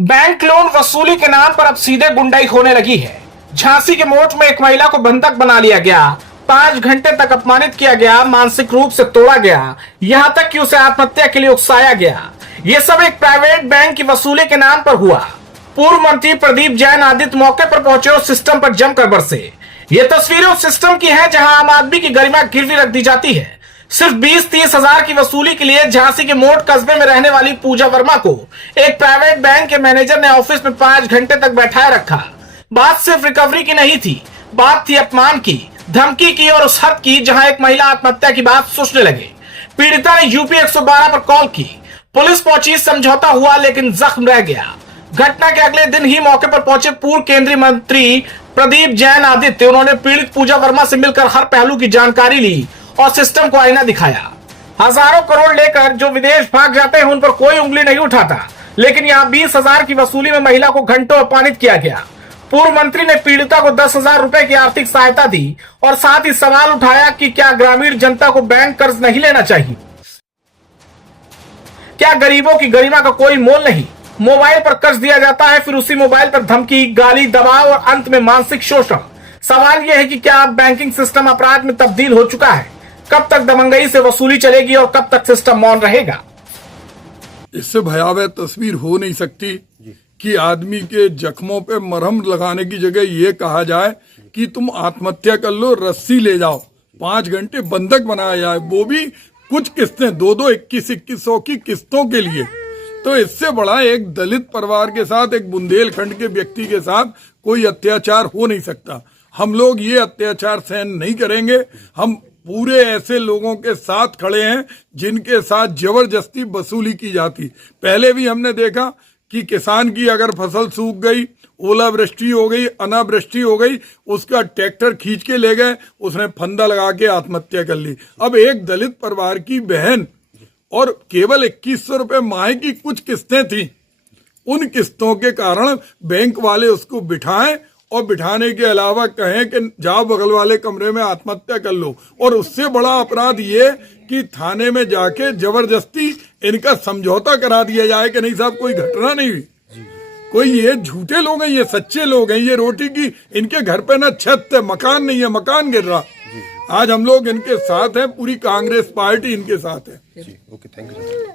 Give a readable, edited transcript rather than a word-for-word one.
Bank loan वसूली के नाम पर अब सीधे गुंडाई होने लगी है। झांसी के मोट में एक महिला को बंधक बना लिया गया, 5 घंटे तक अपमानित किया गया, मानसिक रूप से तोड़ा गया, यहां तक कि उसे आत्महत्या के लिए उकसाया गया। ये सब एक प्राइवेट बैंक की वसूली के नाम पर हुआ। पूर्व मंत्री प्रदीप जैन आदित्य मौके पर पहुंचे और सिस्टम पर जमकर बरसे। ये तस्वीरें उस सिस्टम की हैं जहां आम आदमी की गरिमा गिरवी रख दी जाती है। सिर्फ 20-30 हजार की वसूली के लिए झांसी के मोट कस्बे में रहने वाली पूजा वर्मा को एक प्राइवेट बैंक के मैनेजर ने ऑफिस में 5 घंटे तक बैठाए रखा। बात सिर्फ रिकवरी की नहीं थी, बात थी अपमान की, धमकी की और उस हद की जहां एक महिला आत्महत्या की बात सोचने लगे। पीड़िता ने यूपी 112 पर कॉल की, पुलिस पहुंची, समझौता हुआ, लेकिन जख्म रह गया। घटना के अगले दिन ही मौके पर पहुंचे पूर्व केंद्रीय मंत्री प्रदीप जैन आदित्य। उन्होंने पीड़ित पूजा वर्मा से मिलकर हर पहलू की जानकारी ली और सिस्टम को आईना दिखाया। हजारों करोड़ लेकर जो विदेश भाग जाते हैं उन पर कोई उंगली नहीं उठाता, लेकिन यहाँ 20 हजार की वसूली में महिला को घंटों अपमानित किया गया। पूर्व मंत्री ने पीड़िता को 10,000 रुपए की आर्थिक सहायता दी और साथ ही सवाल उठाया कि क्या ग्रामीण जनता को बैंक कर्ज नहीं लेना चाहिए? क्या गरीबों की गरिमा का कोई मोल नहीं? मोबाइल पर कर्ज दिया जाता है, फिर उसी मोबाइल पर धमकी, गाली, दबाव और अंत में मानसिक शोषण। सवाल यह है कि क्या अब बैंकिंग सिस्टम अपराध में तब्दील हो चुका है? कब तक दबंगई से वसूली चलेगी और कब तक सिस्टम मौन रहेगा? इससे भयावह तस्वीर हो नहीं सकती कि आदमी के जख्मों पे मरहम लगाने की जगह ये कहा जाए कि तुम आत्महत्या कर लो, रस्सी ले जाओ, 5 घंटे बंधक बनाया जाए, वो भी कुछ किस्तें 2-2, 2100 की किस्तों के लिए। तो इससे बड़ा एक दलित परिवार के साथ, एक बुंदेलखंड के व्यक्ति के साथ कोई अत्याचार हो नहीं सकता। हम लोग ये अत्याचार सहन नहीं करेंगे। हम पूरे ऐसे लोगों के साथ खड़े हैं जिनके साथ जबरदस्ती वसूली की जाती। पहले भी हमने देखा कि किसान की अगर फसल सूख गई, ओलावृष्टि हो गई, अनावृष्टि हो गई, उसका ट्रैक्टर खींच के ले गए, उसने फंदा लगा के आत्महत्या कर ली। अब एक दलित परिवार की बहन, और केवल 2100 रुपए माह की कुछ किस्तें थी, उन किस्तों के कारण बैंक वाले उसको बिठाएं और बिठाने के अलावा कहें कि जाओ बगल वाले कमरे में आत्महत्या कर लो। और उससे बड़ा अपराध ये कि थाने में जाके जबरदस्ती इनका समझौता करा दिया जाए कि नहीं साहब कोई घटना नहीं हुई। कोई ये झूठे लोग हैं, ये सच्चे लोग हैं। ये रोटी की इनके घर पे ना छत है, मकान नहीं है, मकान गिर रहा। आज हम लोग इनके साथ हैं, पूरी कांग्रेस पार्टी इनके साथ है। Okay, thank you.